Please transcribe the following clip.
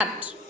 Obrigado.